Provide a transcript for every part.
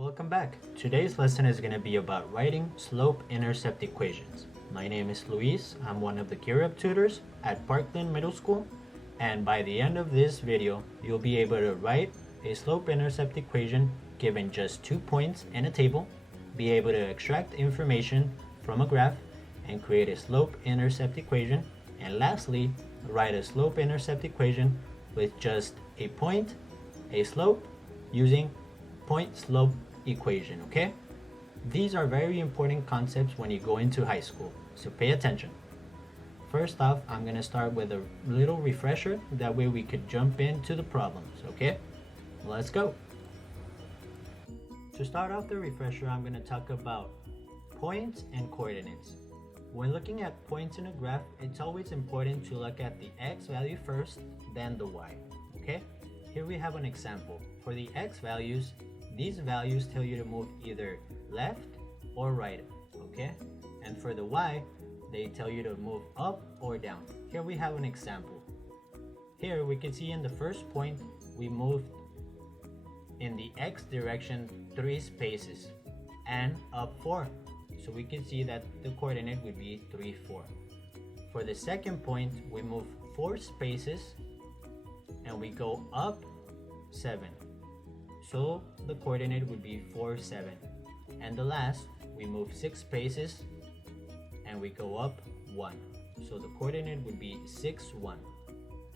Welcome back. Today's lesson is going to be about writing slope-intercept equations. My name is Luis. I'm one of the Gear tutors at Parkland Middle School, and by the end of this video, you'll be able to write a slope-intercept equation given just 2 points in a table, be able to extract information from a graph, and create a slope-intercept equation, and lastly, write a slope-intercept equation with just a point, a slope, using point-slope equation, okay? These are very important concepts when you go into high school, so pay attention. First off, I'm going to start with a little refresher, that way we could jump into the problems, okay? Let's go. To start off the refresher, I'm going to talk about points and coordinates. When looking at points in a graph, it's always important to look at the x value first, then the y, okay? Here we have an example. For the x values, these values tell you to move either left or right, okay? And for the y, they tell you to move up or down. Here we have an example. Here we can see in the first point, we moved in the x direction 3 spaces and up 4. So we can see that the coordinate would be 3, 4. For the second point, we move 4 spaces and we go up 7. So the coordinate would be 4, 7. And the last, we move 6 spaces and we go up 1. So the coordinate would be 6, 1.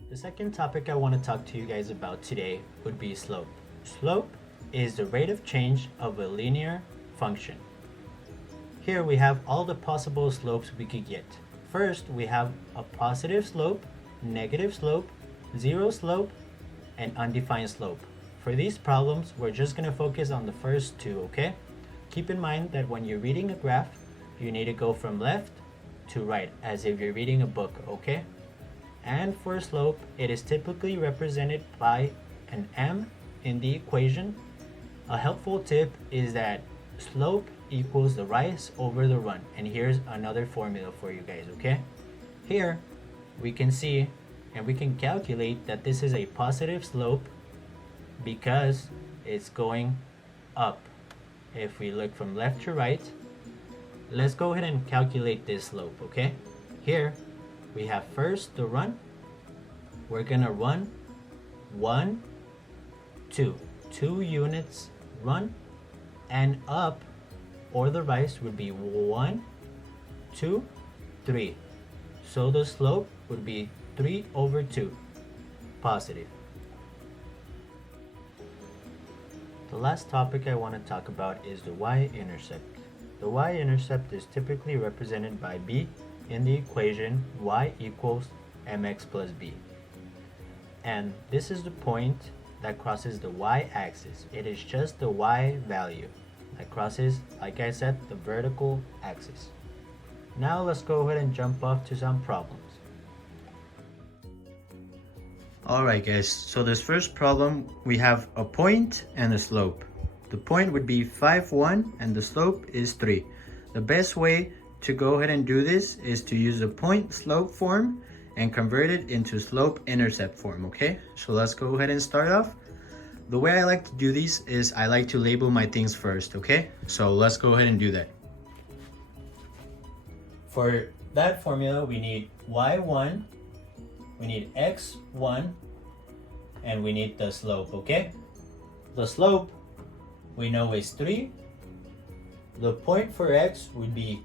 The second topic I want to talk to you guys about today would be slope. Slope is the rate of change of a linear function. Here we have all the possible slopes we could get. First, we have a positive slope, negative slope, zero slope, and undefined slope. For these problems, we're just going to focus on the first two, okay? Keep in mind that when you're reading a graph, you need to go from left to right, as if you're reading a book, okay? And for slope, it is typically represented by an m in the equation. A helpful tip is that slope equals the rise over the run. And here's another formula for you guys, okay? Here, we can see and we can calculate that this is a positive slope because it's going up. If we look from left to right, let's go ahead and calculate this slope, okay? Here, we have first the run. We're gonna run 1, 2. 2 units run, and up, or the rise, would be 1, 2, 3. So the slope would be 3 over 2, positive. The last topic I want to talk about is the y-intercept. The y-intercept is typically represented by b in the equation y equals mx plus b. And this is the point that crosses the y-axis. It is just the y value that crosses, like I said, the vertical axis. Now let's go ahead and jump off to some problems. Alright guys, so this first problem, we have a point and a slope. The point would be 5, 1 and the slope is 3. The best way to go ahead and do this is to use the point slope form and convert it into slope intercept form, okay? So let's go ahead and start off. The way I like to do these is I like to label my things first, okay? So let's go ahead and do that. For that formula, we need y1, we need x1, and we need the slope, okay? The slope we know is 3. The point for x would be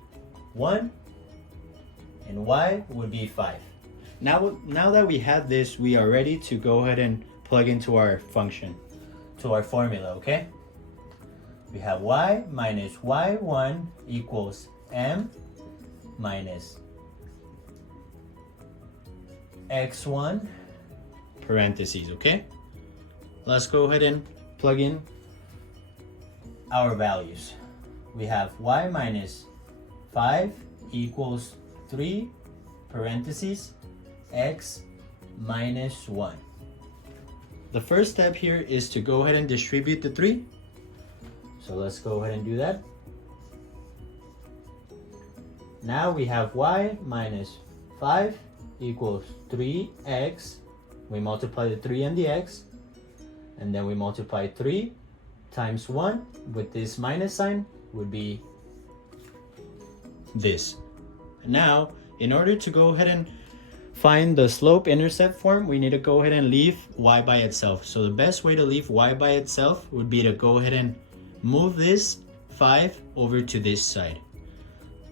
1, and y would be 5. Now that we have this, we are ready to go ahead and plug into our function, to our formula, okay? We have y minus y1 equals m minus x1 parentheses, okay? Let's go ahead and plug in our values. We have y minus 5 equals 3 parentheses x minus 1. The first step here is to go ahead and distribute the 3. So let's go ahead and do that. Now we have y minus 5 equals 3x. We multiply the 3 and the x, and then we multiply 3 times 1 with this minus sign would be this. Now, in order to go ahead and find the slope-intercept form, we need to go ahead and leave y by itself. So the best way to leave y by itself would be to go ahead and move this 5 over to this side.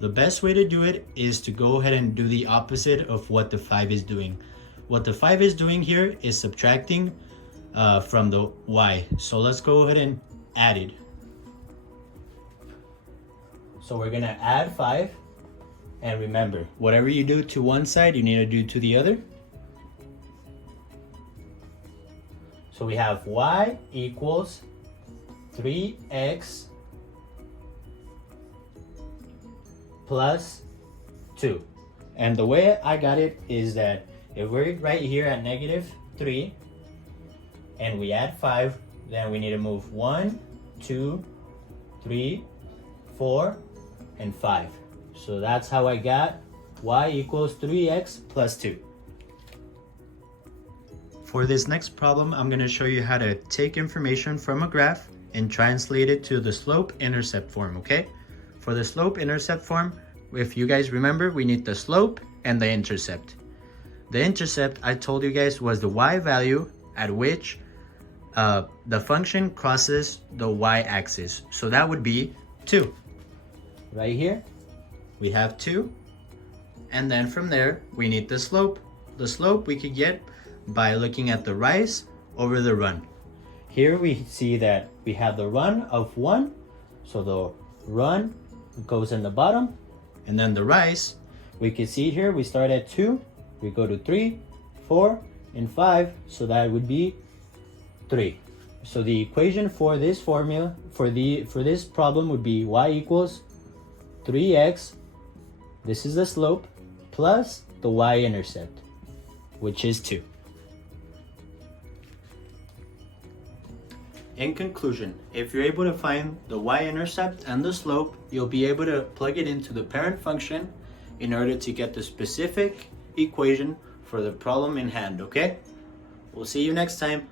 The best way to do it is to go ahead and do the opposite of what the 5 is doing. What the 5 is doing here is subtracting from the y. So let's go ahead and add it. So we're gonna add 5. And remember, whatever you do to one side, you need to do to the other. So we have y equals 3x plus 2. And the way I got it is that if we're right here at -3 and we add 5, then we need to move 1, 2, 3, 4, and 5. So that's how I got y equals 3x plus 2. For this next problem, I'm going to show you how to take information from a graph and translate it to the slope-intercept form, okay? For the slope-intercept form, if you guys remember, we need the slope and the intercept. The intercept, I told you guys, was the y value at which the function crosses the y-axis. So that would be 2. Right here, we have 2. And then from there, we need the slope. The slope we could get by looking at the rise over the run. Here we see that we have the run of 1. So the run goes in the bottom. And then the rise, we can see here, we start at 2. We go to 3, 4, and 5. So that would be 3. So the equation for this formula, for this problem would be y equals 3x, this is the slope, plus the y-intercept, which is 2. In conclusion, if you're able to find the y-intercept and the slope, you'll be able to plug it into the parent function in order to get the specific equation for the problem in hand, okay? We'll see you next time.